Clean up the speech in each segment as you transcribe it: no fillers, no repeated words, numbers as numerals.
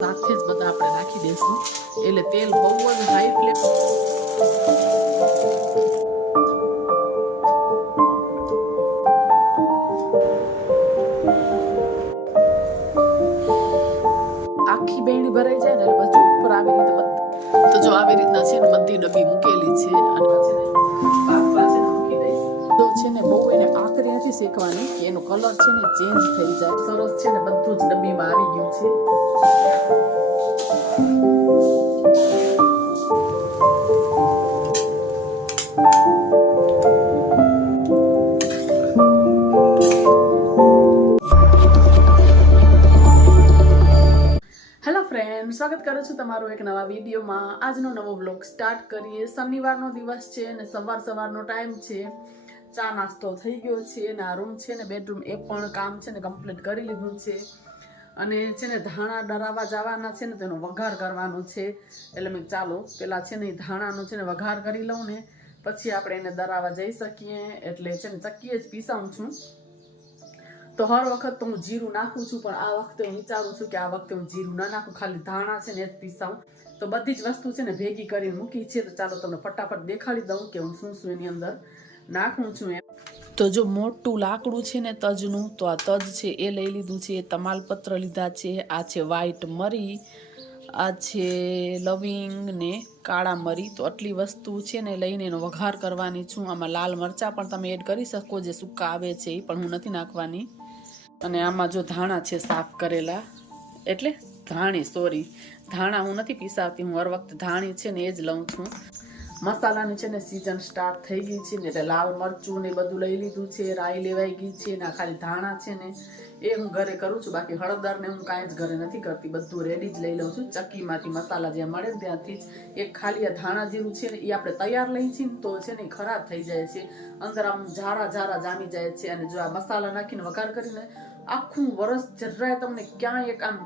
સાથે જ બધા આપણે નાખી દઈશું એટલે તેલ બહુ જ હાઈ ફ્લેમ આખી બેણી ભરાઈ જાય ને એટલે પછી ઉપર આવી રીતે તો જો આવી રીતના છે ને બધી ડબ્બી મૂકેલી છે અને પછી બાફવા છે ને મૂકી દઈશ તો છે ને બહુ એને આકરી નથી શેકવાની કે એનો કલર છે ને ચેન્જ થઈ જાય સરસ છે ને બધું જ ડબ્બીમાં આવી ગયું છે સ્વાગત કરું છું તમારું એક નવા વિડીયોમાં આજનો નવો બ્લોગ સ્ટાર્ટ કરીએ શનિવારનો દિવસ છે અને સવારનો ટાઈમ છે ચા નાસ્તો થઈ ગયો છે અને આ રૂમ છે ને બેડરૂમ એ પણ કામ છે ને કમ્પ્લીટ કરી લીધું છે અને છે ને ધાણા ડરાવવા જવાના છે ને તેનો વઘાર કરવાનો છે એટલે મેં ચાલો પેલા છે ને ધાણાનો છે ને વઘાર કરી લઉં ને પછી આપણે એને દરાવવા જઈ શકીએ એટલે છે ને ચક્કીએ જ પીસાવું છું તો હર વખત તો હું જીરું નાખું છું પણ આ વખતે હું વિચારું છું કે આ વખતે હું જીરું ના નાખું ખાલી ધાણા છે ને જ પીસાવું તો બધી જ વસ્તુ છે ને ભેગી કરીને મૂકી છે તો ચાલો તમને ફટાફટ દેખાડી દઉં કે હું શું શું એની અંદર નાખું છું એમ તો જો મોટું લાકડું છે ને તજનું તો આ તજ છે એ લઈ લીધું છે તમાલપત્ર લીધા છે આ છે વ્હાઈટ મરી આ છે લવિંગ ને કાળા મરી તો આટલી વસ્તુ છે ને લઈને એનો વઘાર કરવાની છું આમાં લાલ મરચાં પણ તમે એડ કરી શકો જે સૂકા આવે છે એ પણ હું નથી નાખવાની અને આમાં જો ધાણા છે સાફ કરેલા એટલે ધાણા હું નથી પીસાવતી હું હર વખત ધાણી છે ને એ જ લઉં છું મસાલાની છે ને સિઝન સ્ટાર્ટ થઈ ગઈ છે ને એટલે લાલ મરચું ને બધું લઈ લીધું છે રાઈ લેવાઈ ગઈ છે ને ખાલી ધાણા છે ને એ હું ઘરે કરું છું બાકી હળદર ને હું કાંઈ જ ઘરે નથી કરતી બધું રેડી જ લઈ લઉં છું ચક્કીમાંથી મસાલા જે મળે ને ત્યાંથી જ એક ખાલી આ ધાણા જીરું છે ને એ આપણે તૈયાર લઈ છીએ ને તો છે ને ખરાબ થઈ જાય છે અંદર આમ ઝારા જામી જાય છે અને જો આ મસાલા નાખીને વઘાર કરીને આખું વરસ જરાય તમને ક્યાંય એક આમ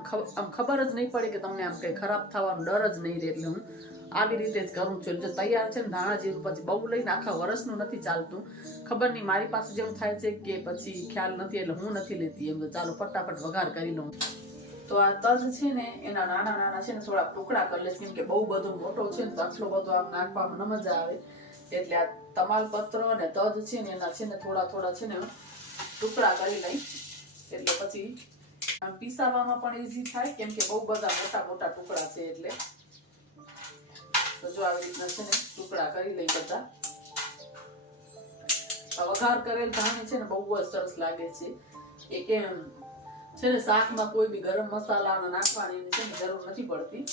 ખબર જ નહીં પડે કે તમને આમ કંઈ ખરાબ થવાનો ડર જ નહીં રહે એટલે હું આવી રીતે જ કરું છું જો તૈયાર છે ને ધાણા જીરું પછી બહુ લઈને આખા વરસનું નથી ચાલતું ખબર નહીં મારી પાસે જેવું થાય છે કે પછી ખ્યાલ નથી એટલે હું નથી લેતી એમ તો ચાલો ફટાફટ વઘાર કરી લઉં તો આ તજ છે ને એના નાના છે ને થોડા ટુકડા કરી લઈશ કેમ કે બહુ બધો મોટો છે ને તો આટલો બધો આમ નાખવામાં ન મજા આવે એટલે આ તમાલપત્ર અને તજ છે ને એના છે ને થોડા છે ને ટુકડા કરી લઈ એટલે પછી આમ પીસાવામાં પણ ઈઝી થાય કેમ કે બહુ બધા મોટા ટુકડા છે એટલે તો જો આવી રીતના છે ને ટુકડા કરી લઈ બધા વઘાર કરેલ ધાણી છે ને બહુ જ સરસ લાગે છે એ કેમ છે ને શાકમાં કોઈ બી ગરમ મસાલા નાખવાની છે ને જરૂર નથી પડતી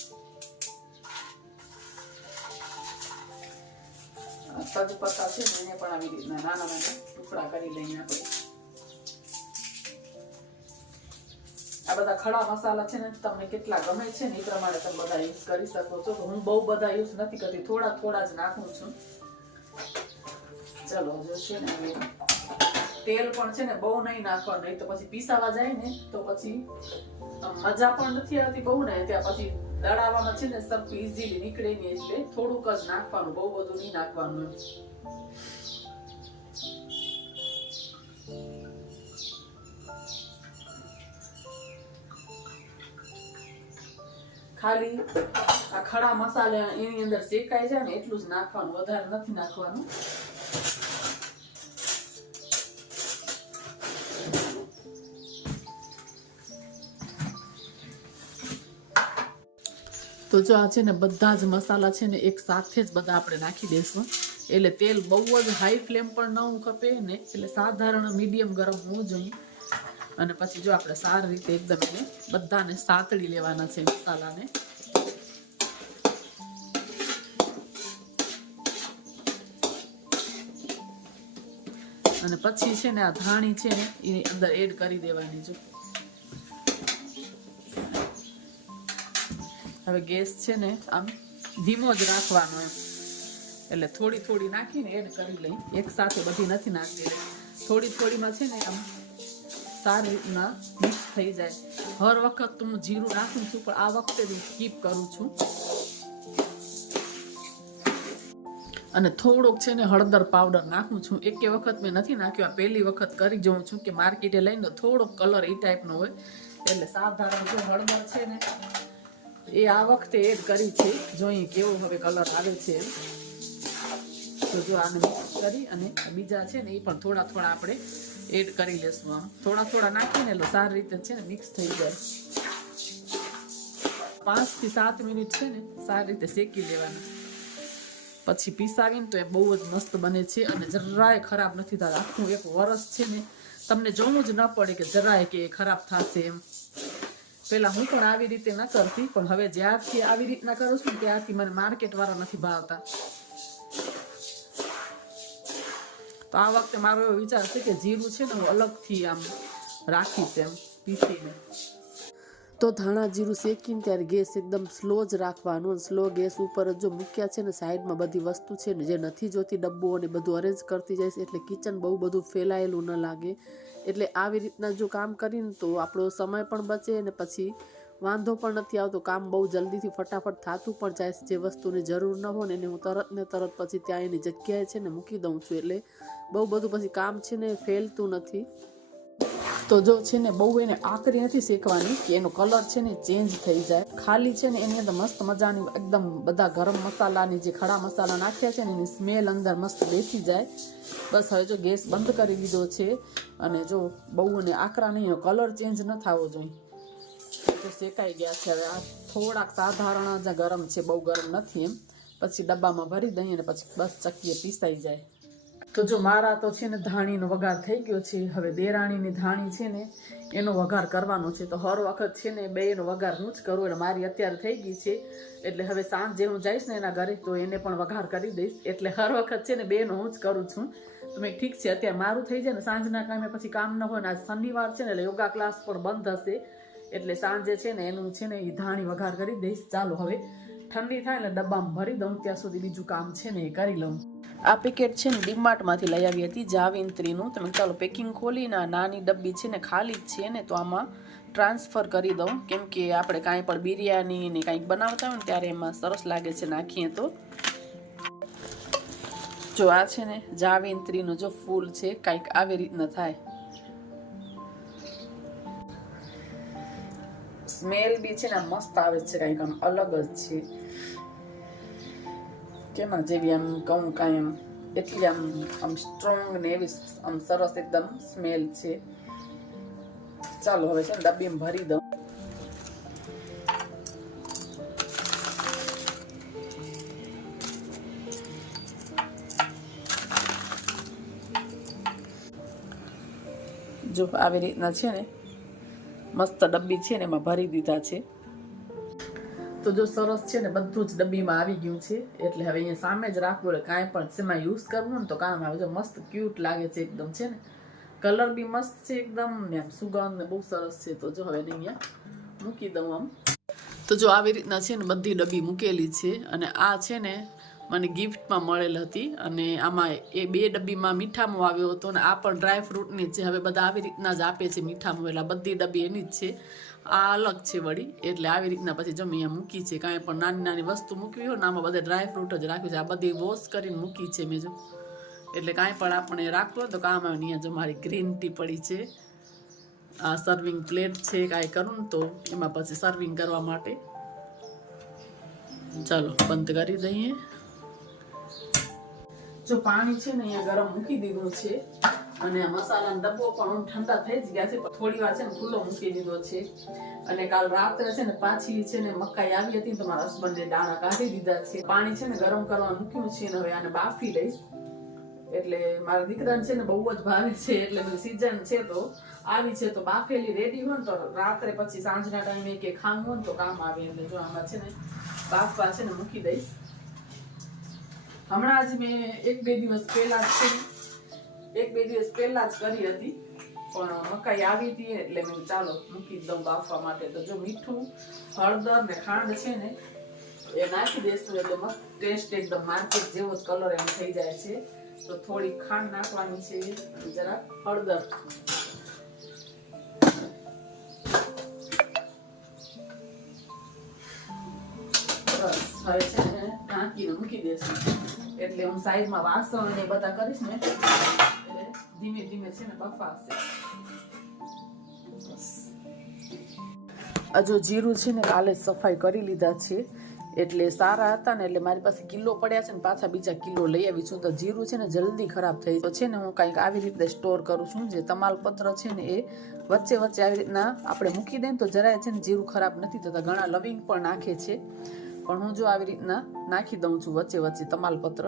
તજપત્તા છે ને એને પણ આવી રીતના નાના ટુકડા કરી લઈએ આપણે આ બધા ખડા મસાલા છે ને તમને કેટલા ગમે છે ને એ પ્રમાણે તમે બધા યુઝ કરી શકો છો હું બહુ બધા યુઝ નથી કરતી થોડા જ નાખું છું ચલો જો છે ને તેલ પણ છે ને બહુ નહીં નાખવાનું નહીં તો પછી પીસાવા જાય ને તો પછી મજા પણ નથી આવતી બહુ ને ત્યાં પછી દળાવવામાં છે ને સબ ઈઝીલી નીકળે નહીં એટલે થોડુંક જ નાખવાનું બહુ બધું નહીં નાખવાનું ખાલી આ ખડા મસાલા એની અંદર શેકાઈ જાય ને એટલું જ નાખવાનું વધારે નથી નાખવાનું તો જો આ છે ને બધા જ મસાલા છે ને એક સાથે જ બધા આપણે નાખી દઈશું એટલે તેલ બહુ જ હાઈ ફ્લેમ પણ ન ખપે ને એટલે સાધારણ મીડિયમ ગરમ હોવું જોઈએ અને પછી જો આપણે સારી રીતે એકદમ એને બધાને સાતળી લેવાના છે મસાલાને અને પછી છે ને આ ધાણી છે ને એની અંદર એડ કરી દેવાની જો હવે ગેસ છે ને આમ ધીમો જ રાખવાનો એટલે થોડી નાખીને એડ કરી લઈ એક સાથે બધી નથી નાખતી થોડીમાં છે ને આમ સારી રીતના મિક્સ થઈ જાય હર વખત તો હું જીરું નાખું છું પણ આ વખતે હું સ્કીપ કરું છું અને થોડોક છે ને હળદર પાવડર નાખું છું એક વખત મેં નથી નાખ્યો પહેલી વખત કરી જોઉં છું કે માર્કેટે લઈને થોડોક કલર એ ટાઈપનો હોય એટલે સાધારણ જો હળદર છે ને એ આ વખતે એડ કરી છે, જોઈએ કેવો હવે કલર આવે છે. તો જો આને મિક્સ કરી અને બીજા છે ને એ પણ થોડા થોડા આપણે એડ કરી લેશું. આમ થોડા થોડા નાખીને એટલે સારી રીતે છે ને મિક્સ થઈ જાય. 5 થી 7 મિનિટ છે ને સારી રીતે શેકી લેવાના, પછી પીસાવીને તો એ બહુ જ મસ્ત બને છે અને જરાય ખરાબ નથી થતા. આખું 1 વર્ષ છે ને તમને જોવું જ ન પડે કે જરાય કે ખરાબ થશે એમ. પેલા હું પણ આવી રીતે ન કરતી, પણ હવે જ્યારથી આવી રીતના કરું છું ત્યારથી મને માર્કેટ વાળા નથી ભાવતા. તો આ વખતે મારો એવો વિચાર છે કે જીરું છે ને હું અલગથી આમ રાખીશ એમ પીસીને. તો ધાણા જીરું શેકીને ત્યારે ગેસ એકદમ સ્લો જ રાખવાનો. સ્લો ગેસ ઉપર જ જો મૂક્યા છે ને સાઈડમાં બધી વસ્તુ છે ને જે નથી જોતી ડબ્બો અને બધું અરેન્જ કરતી જાય છે, એટલે કિચન બહુ બધું ફેલાયેલું ન લાગે. એટલે આવી રીતના જો કામ કરીને તો આપણો સમય પણ બચે અને પછી વાંધો પણ નથી આવતો. કામ બહુ જલ્દીથી ફટાફટ થતું પણ જાય છે. જે વસ્તુની જરૂર ન હોય ને એને હું તરત ને તરત પછી ત્યાં એની જગ્યાએ છે ને મૂકી દઉં છું, એટલે બહુ બધું પછી કામ છે ને ફેલતું નથી. તો જો છે ને બહુ એને આકરી નથી શેકવાની કે એનો કલર છે ને ચેન્જ થઈ જાય. ખાલી છે ને એની અંદર મસ્ત મજાની એકદમ બધા ગરમ મસાલાની જે ખડા મસાલા નાખ્યા છે ને એની સ્મેલ અંદર મસ્ત બેસી જાય. બસ હવે જો ગેસ બંધ કરી દીધો છે અને જો બહુ એને આકરા નહીં, કલર ચેન્જ ન થવો જોઈએ. તો શેકાઈ ગયા છે. હવે આ થોડાક સાધારણ જ ગરમ છે, બહુ ગરમ નથી એમ. પછી ડબ્બામાં ભરી દઈએ અને પછી બસ ચક્કીએ પીસાઈ જાય. તો જો મારા તો છે ને ધાણીનો વઘાર થઈ ગયો છે. હવે દેરાણીની ધાણી છે ને એનો વઘાર કરવાનો છે. તો હર વખત છે ને બેનો વઘાર હું જ કરું, એટલે મારી અત્યારે થઈ ગઈ છે. એટલે હવે સાંજે હું જઈશ ને એના ઘરે તો એને પણ વઘાર કરી દઈશ. એટલે હર વખત છે ને બેનો હું જ કરું છું. તો મેં ઠીક છે અત્યારે મારું થઈ જાય ને સાંજના ટાઈમે પછી કામ ન હોય ને. આજ શનિવાર છે ને એટલે યોગા ક્લાસ પણ બંધ હશે, એટલે સાંજે છે ને એનું છે ને એ ધાણી વઘાર કરી દઈશ. ચાલો હવે ઠંડી થાય ને ડબ્બામાં ભરી દઉં, ત્યાં સુધી બીજું કામ છે ને એ કરી લઉં. આ પેકેટ છે ને ડીમાર્ટમાંથી લઈ આવી હતી જાવિંત્રીનું. તમે ચાલો પેકિંગ ખોલીને નાની ડબ્બી છે ને ખાલી જ છે ને તો આમાં ટ્રાન્સફર કરી દઉં, કેમ કે આપણે કાંઈ પણ બિરયાની ને કાંઈક બનાવતા હોય ને ત્યારે એમાં સરસ લાગે છે નાખીએ તો. જો આ છે ને જાવિંત્રીનું જો ફૂલ છે, કાંઈક આવી રીતના થાય. સ્મેલ બી છે ને મસ્ત આવે છે, કાંઈક આમ અલગ જ છે. કેમાં જેવી આમ કહું કાંઈ એમ એટલી આમ સ્ટ્રોંગ ને એવી આમ સરસ એકદમ સ્મેલ છે. ચાલો હવે છે ને ડબ્બીમાં ભરી દઉં. જો આવી રીતના છે ને મસ્ત ડબ્બી છે ને એમાં ભરી દીધા છે. તો જો સરસ છે ને બધું જ ડબ્બીમાં આવી ગયું છે. એટલે હવે અહીંયા સામે જ રાખવું, એટલે કાંઈ પણ શેમાં યુઝ કરવું ને તો કામ આવે. જો મસ્ત ક્યુટ લાગે છે એકદમ, છે ને કલર બી મસ્ત છે એકદમ, ને આમ સુગંધ ને બહુ સરસ છે. તો જો હવે અહીંયા મૂકી દઉં આમ. તો જો આવી રીતના છે ને બધી ડબ્બી મૂકેલી છે. અને આ છે ને મને ગિફ્ટમાં મળેલ હતી, અને આમાં એ 2 ડબ્બીમાં મીઠામો આવ્યો હતો ને આ પણ ડ્રાય ફ્રૂટની છે. હવે બધા આવી રીતના જ આપે છે મીઠામો, એટલે બધી ડબ્બી એની જ છે. આ અલગ છે વળી, એટલે આવી રીતના પછી જો મેં અહીંયા મૂકી છે. કાંઈ પણ નાની નાની વસ્તુ મૂકવી હોય ને આમાં બધે ડ્રાય ફ્રૂટ જ રાખ્યું છે. આ બધી વોશ કરીને મૂકી છે મેં જો, એટલે કાંઈ પણ આપણે રાખવું હોય તો કામ આવે. અહીંયા જો મારી ગ્રીન ટી પડી છે, આ સર્વિંગ પ્લેટ છે. કાંઈ કરું ને તો એમાં પછી સર્વિંગ કરવા માટે. ચાલો બંધ કરી દઈએ. જો પાણી છે ને અહીંયા ગરમ મૂકી દીધું છે, અને મસાલાનો ડબ્બો પણ ઠંડા થઈ જ ગયા છે. થોડી વાર છે ને ખુલ્લો મૂકી દીધો છે. અને કાલ રાત્રે છે ને પાછી છે ને મકાઈ આવી હતી તો મારા હસબન્ડે દાણા કાઢી દીધા છે. પાણી છે ને ગરમ કરવા મૂક્યું છે, અને હવે આને બાફી લઈશ. એટલે મારા દીકરાને છે ને બહુ જ ભાવે છે, એટલે સીઝન છે તો આવી છે તો બાફેલી રેડી હોય ને તો રાત્રે પછી સાંજના ટાઈમે કે ખાવું હોય ને તો કામ આવે. એટલે જો આમાં છે ને બાફવા છે ને મૂકી દઈશ. હમણાં જ મેં 1-2 દિવસ પહેલા જ કરી હતી, પણ મકાઈ આવી હતી એટલે મેં ચાલો મૂકી દઉં બાફવા માટે. તો જો મીઠું, હળદર ને ખાંડ છે ને એ નાખી દઈશું એટલે મસ્ત ટેસ્ટ એકદમ માર્કેટ જેવો જ કલર એમ થઈ જાય છે. તો થોડી ખાંડ નાખવાની છે અને જરા હળદર. બસ હવે છે ને ઢાંકીને મૂકી દેશું. એટલે હું સાઈડમાં વાસણ ને બધા કરીશ ને એટલે ધીમે ધીમે છે ને બફાશે. બસ હજુ જીરું છે ને કાલે સફાઈ કરી લીધા છે, એટલે સારા હતા ને, એટલે મારી પાસે કિલો પડ્યા છે ને પાછા બીજા કિલો લઈ આવી છું. તો જીરું છે ને જલ્દી ખરાબ થઈ જાય છે ને, હું કંઈક આવી રીતે સ્ટોર કરું છું. જે તમાલપત્ર છે ને એ વચ્ચે વચ્ચે આવી રીતના આપણે મૂકી દઈએ તો જરાય છે ને જીરું ખરાબ નથી થતા. ઘણા લવિંગ પણ નાખે છે, પણ હું જો આવી રીતના નાખી દઉં છું વચ્ચે વચ્ચે તમાલપત્ર.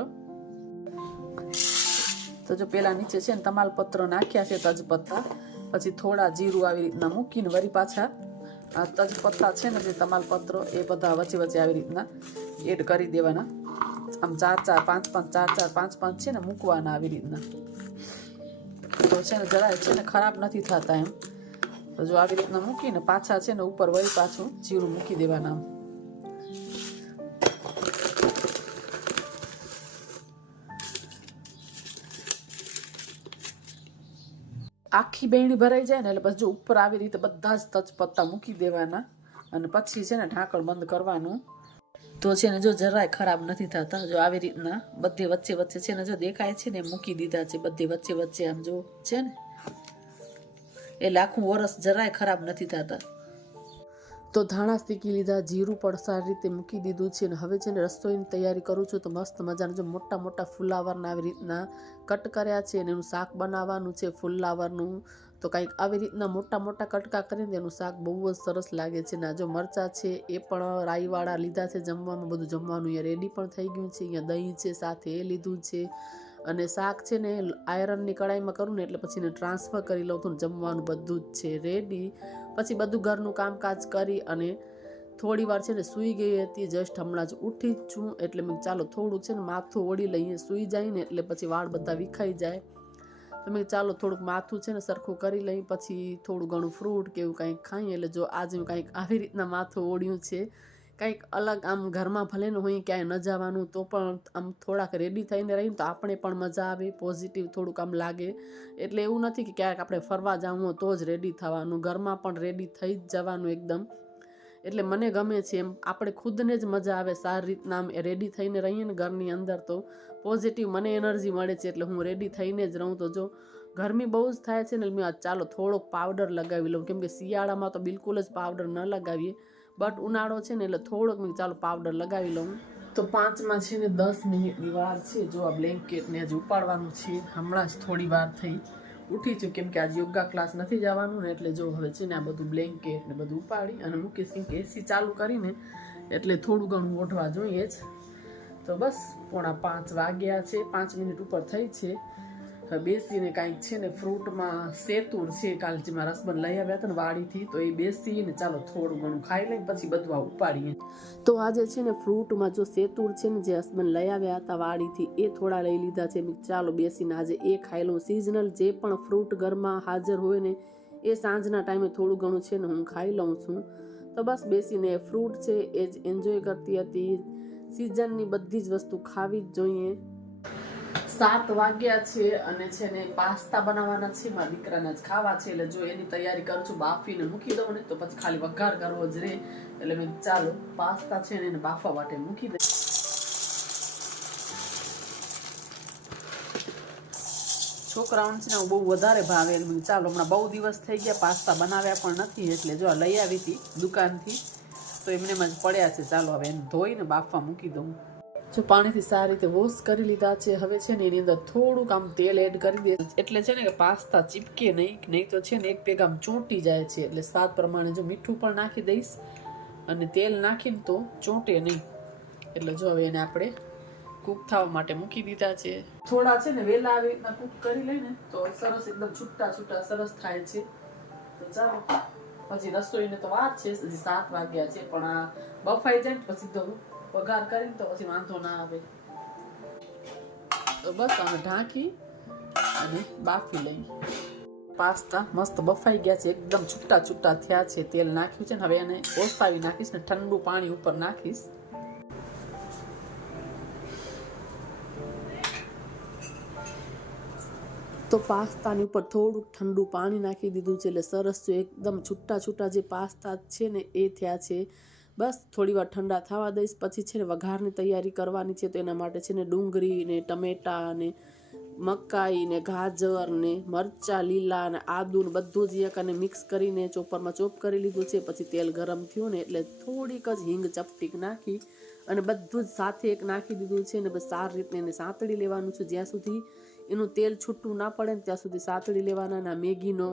તો જો પેલા નીચે છે ને તમાલપત્ર નાખ્યા છે, તજપત્તા, પછી થોડા જીરું આવી રીતના મૂકીને વળી પાછા આ તજપત્તા છે ને જે તમાલપત્ર એ બધા વચ્ચે વચ્ચે આવી રીતના એડ કરી દેવાના. આમ 4-4, 5-5, 4-4, 5-5 છે ને મૂકવાના આવી રીતના. તો છે ને જરાય છે ને ખરાબ નથી થતા એમ. તો જો આવી રીતના મૂકીને પાછા છે ને ઉપર વળી પાછું જીરું મૂકી દેવાના. આખી બેણી ભરાઈ જાય ને એટલે પછી જો ઉપર આવી રીતે બધા જ તજપત્તા મૂકી દેવાના, અને પછી છે ને ઢાંકણ બંધ કરવાનું. તો છે ને જો જરાય ખરાબ નથી થતા. જો આવી રીતના બધે વચ્ચે વચ્ચે છે ને જો દેખાય છે ને મૂકી દીધા છે બધે વચ્ચે વચ્ચે, આમ જો છે ને, એટલે આખું વરસ જરાય ખરાબ નથી થતા. તો ધાણા શીકી લીધા, જીરું પણ સારી રીતે મૂકી દીધું છે, અને હવે છે ને રસોઈની તૈયારી કરું છું. તો મસ્ત મજાના જો મોટા મોટા ફુલાવરના આવી રીતના કટ કર્યા છે, અને એનું શાક બનાવવાનું છે ફુલાવરનું. તો કંઈક આવી રીતના મોટા મોટા કટકા કરીને એનું શાક બહુ જ સરસ લાગે છે. ને જો મરચાં છે એ પણ રાઈવાળા લીધા છે. જમવામાં બધું જમવાનું અહીંયા રેડી પણ થઈ ગયું છે. અહીંયા દહીં છે સાથે એ લીધું છે, અને શાક છે ને આયરનની કડાઈમાં કરું ને એટલે પછી એને ટ્રાન્સફર કરી લઉં. તો જમવાનું બધું જ છે રેડી. પછી બધું ઘરનું કામકાજ કરી અને થોડી વાર છે ને સૂઈ ગઈ હતી. જસ્ટ હમણાં જ ઉઠી જ છું, એટલે મેં ચાલો થોડુંક છે ને માથું ઓળી લઈએ. સૂઈ જાય ને એટલે પછી વાળ બધા વિખાઈ જાય. તો મેં ચાલો થોડુંક માથું છે ને સરખું કરી લઈ, પછી થોડું ઘણું ફ્રૂટ કે એવું કંઈક ખાઈએ. એટલે જો આજે હું કંઈક આવી રીતના માથું ઓળ્યું છે, કંઈક અલગ. આમ ઘરમાં ભલે ને હોય ક્યાંય ન જવાનું તો પણ આમ થોડાક રેડી થઈને રહીને તો આપણે પણ મજા આવે, પોઝિટિવ થોડુંક આમ લાગે. એટલે એવું નથી કે ક્યાંક આપણે ફરવા જવું હોય તો જ રેડી થવાનું, ઘરમાં પણ રેડી થઈ જ જવાનું એકદમ. એટલે મને ગમે છે એમ, આપણે ખુદને જ મજા આવે સારી રીતના આમ રેડી થઈને રહીએ ને ઘરની અંદર, તો પોઝિટિવ મને એનર્જી મળે છે. એટલે હું રેડી થઈને જ રહું. તો જો ગરમી બહુ જ થાય છે ને, મેં ચાલો થોડોક પાવડર લગાવી લઉં, કેમ કે શિયાળામાં તો બિલકુલ જ પાવડર ન લગાવીએ, બટ ઉનાળો છે ને એટલે થોડોક મેં ચાલો પાવડર લગાવી લઉં. તો 5માં છે ને 10 મિનિટની વાર છે. જો આ બ્લેન્કેટને હજી ઉપાડવાનું છે. હમણાં જ થોડી વાર થઈ ઉઠી છું, કેમ કે આજે યોગા ક્લાસ નથી જવાનું ને, એટલે જો હવે છે ને આ બધું બ્લેન્કેટ ને બધું ઉપાડી અને મૂકીશ. કેમ કે એસી ચાલુ કરીને એટલે થોડું ઘણું ઓઢવા જોઈએ જ. તો બસ 4:45 વાગ્યા છે, 5 મિનિટ ઉપર થઈ છે. બેસીને કાંઈક છે ને ફ્રૂટમાં સેતુર છે, કાલે જે મારા હસબન્ડ લઈ આવ્યા હતા ને વાડીથી, તો એ બેસીને ચાલો થોડું ઘણું ખાઈ લઈને પછી બધું આ ઉપાડીએ. તો આજે છે ને ફ્રૂટમાં જો સેતુર છે ને જે હસબન્ડ લઈ આવ્યા હતા વાડીથી, એ થોડા લઈ લીધા છે. ચાલો બેસીને આજે એ ખાઈ લઉં. સિઝનલ જે પણ ફ્રૂટ ઘરમાં હાજર હોય ને એ સાંજના ટાઈમે થોડું ઘણું છે ને હું ખાઈ લઉં છું. તો બસ બેસીને ફ્રૂટ છે એ જ એન્જોય કરતી હતી. સિઝનની બધી જ વસ્તુ ખાવી જ જોઈએ. 7 વાગ્યા છે અને છે ને પાસ્તા બનાવવાના છે, મારા દીકરાને જ ખાવા છે. એટલે જો એની તૈયારી કરું છું. બાફીને મૂકી દઉં ને તો પછી ખાલી વઘાર કરવો જ રહે. એટલે મેં ચાલો પાસ્તા છે ને એને બાફવા માટે મૂકી દે. છોકરાઓને છે ને બહુ વધારે ભાવે. એટલે ચાલો હમણાં બહુ દિવસ થઈ ગયા પાસ્તા બનાવ્યા પણ નથી, એટલે જો લઈ આવી હતી દુકાનથી, તો એમને જ પડ્યા છે. ચાલો હવે એને ધોઈને બાફવા મૂકી દઉં. જો પાણીથી સારી રીતે વોશ કરી લીધા છે. હવે છે ને એની અંદર થોડુંક આમ તેલ એડ કરી દે, એટલે છે ને કે પાસ્તા ચીપકે નહીં તો છે ને એક ભેગા આમ ચોંટી જાય છે. એટલે સ્વાદ પ્રમાણે જો મીઠું પણ નાખી દઈશ, અને તેલ નાખીને તો ચોંટે નહીં. એટલે જો હવે એને આપણે કૂક થવા માટે મૂકી દીધા છે. થોડા છે ને વેલા આવી રીતના કૂક કરી લઈને તો સરસ એકદમ છૂટા છૂટા સરસ થાય છે. તો ચાલો પછી રસોઈને તો વાર છે, હજી 7 વાગ્યા છે, પણ આ બફાઈ જાય ને પછી તો વઘાર કરીને તો પછી વાંધો ના આવે. તો બસ આને ઢાંકી અને બાફી લઈ. પાસ્તા મસ્ત બફાઈ ગયા છે, એકદમ છૂટા છૂટા થયા છે. તેલ નાખ્યું છે ને હવે એને ઓસાવી નાખીશ ને ઠંડુ પાણી ઉપર નાખીશ. તો પાસ્તાની ઉપર થોડુંક ઠંડુ પાણી નાખી દીધું છે. એટલે સરસ છે એકદમ છૂટા છૂટા જે પાસ્તા છે ને એ થયા છે. બસ થોડી વાર ઠંડા થવા દઈશ. પછી છે ને વઘારની તૈયારી કરવાની છે. તો એના માટે છે ને ડુંગળી ને ટમેટા ને મકાઈ ને ગાજર ને મરચાં લીલા ને આદુ ને બધું જ એકને મિક્સ કરીને ચોપરમાં ચોપ કરી લીધું છે. પછી તેલ ગરમ થયું ને એટલે થોડીક જ હિંગ ચપટીક નાખી અને બધું જ સાથે એક નાખી દીધું છે. ને બસ સારી રીતે એને સાંતળી લેવાનું છે. જ્યાં સુધી એનું તેલ છૂટું ના પડે ને ત્યાં સુધી સાંતળી લેવાના. ના મેગીનો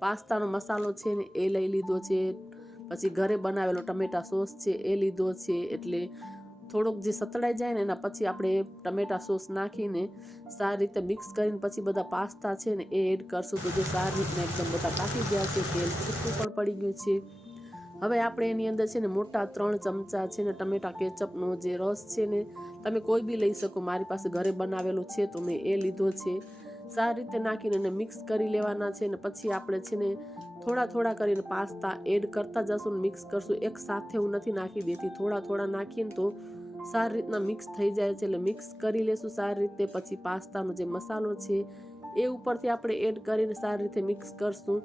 પાસ્તાનો મસાલો છે ને એ લઈ લીધો છે. પછી ઘરે બનાવેલો ટમેટા સોસ છે એ લીધો છે. એટલે થોડોક જે સતળાઈ જાય ને એના પછી આપણે ટમેટા સોસ નાખીને સારી રીતે મિક્સ કરીને પછી બધા પાસ્તા છે ને એ એડ કરશું. તો જો સારી રીતના એકદમ બધા પાકી ગયા છે, તેલ છૂટું પણ પડી ગયું છે. હવે આપણે એની અંદર છે ને મોટા 3 ચમચા છે ને ટમેટા કેચઅપનો જે રસ છે ને તમે કોઈ બી લઈ શકો. મારી પાસે ઘરે બનાવેલો છે તો મેં એ લીધો છે. સારી રીતે નાખીને એને મિક્સ કરી લેવાના છે. ને પછી આપણે છે ને થોડા કરીને પાસ્તા એડ કરતા જશું ને મિક્સ કરશું. એક સાથે હું નથી નાખી દેતી, થોડા નાખીને તો સારી રીતના મિક્સ થઈ જાય છે. એટલે મિક્સ કરી લેશું સારી રીતે. પછી પાસ્તાનો જે મસાલો છે એ ઉપરથી આપણે એડ કરીને સારી રીતે મિક્સ કરશું.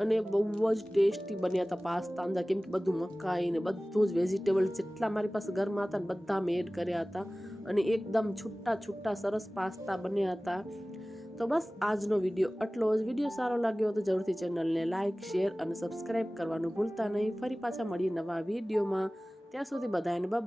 અને બહુ જ ટેસ્ટી બન્યા હતા પાસ્તા અંદર, કેમ કે બધું મકાઈ ને બધું જ વેજીટેબલ જેટલા મારી પાસે ઘરમાં હતા ને બધા મેં એડ કર્યા હતા. અને એકદમ છૂટા સરસ પાસ્તા બન્યા હતા. તો બસ આજનો વિડીયો આટલો જ. વિડીયો સારો લાગ્યો તો જરૂરથી ચેનલને લાઇક, શેર અને સબસ્ક્રાઈબ કરવાનું ભૂલતા નહીં. ફરી પાછા મળીએ નવા વિડીયોમાં. ત્યાં સુધી બધાને બાય.